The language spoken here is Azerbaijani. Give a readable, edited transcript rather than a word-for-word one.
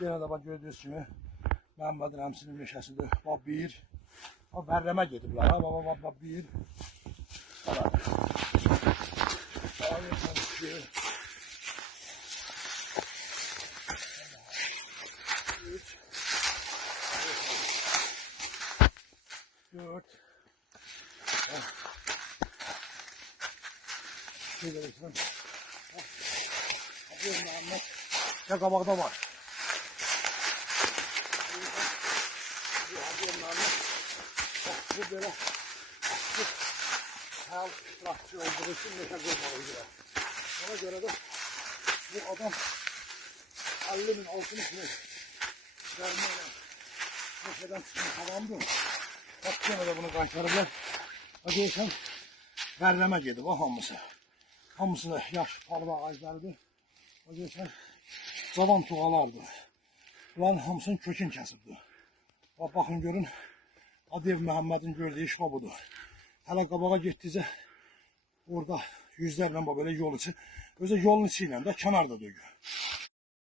Yenə də bax gördüyünüz kimi Məhəmmədin əmsinin meşəsidir. Bax bir. Bax vərrəmə gediblər. Bax bir. Bax. Bax iki. 3 4 Şöyle göstereyim. Hadi Mehmet. Ya kabakta var. Hadi Mehmet. Bu böyle hal traktör olduğu için meşe kurmalıydılar. Ona göre de bu adam 50 bin 60 bin vermeyle meşeden çıkmış adamdı. Bak gene de bunu kaytarırlar. Hadi geçen verleme gedib o hamısı. Hamısı da yaş parva ağaclarıdır. O geçen cavan tuğalardır. Bunların hamısının kökün kəsibdir. Bak bakın görün. Adev Məhəmmədin gördüyü iş budur. Hələ qabağa getdikcə orada yüzlərlə böyle yol içi. Özü yolun içi ilə də kənarda döyüyor.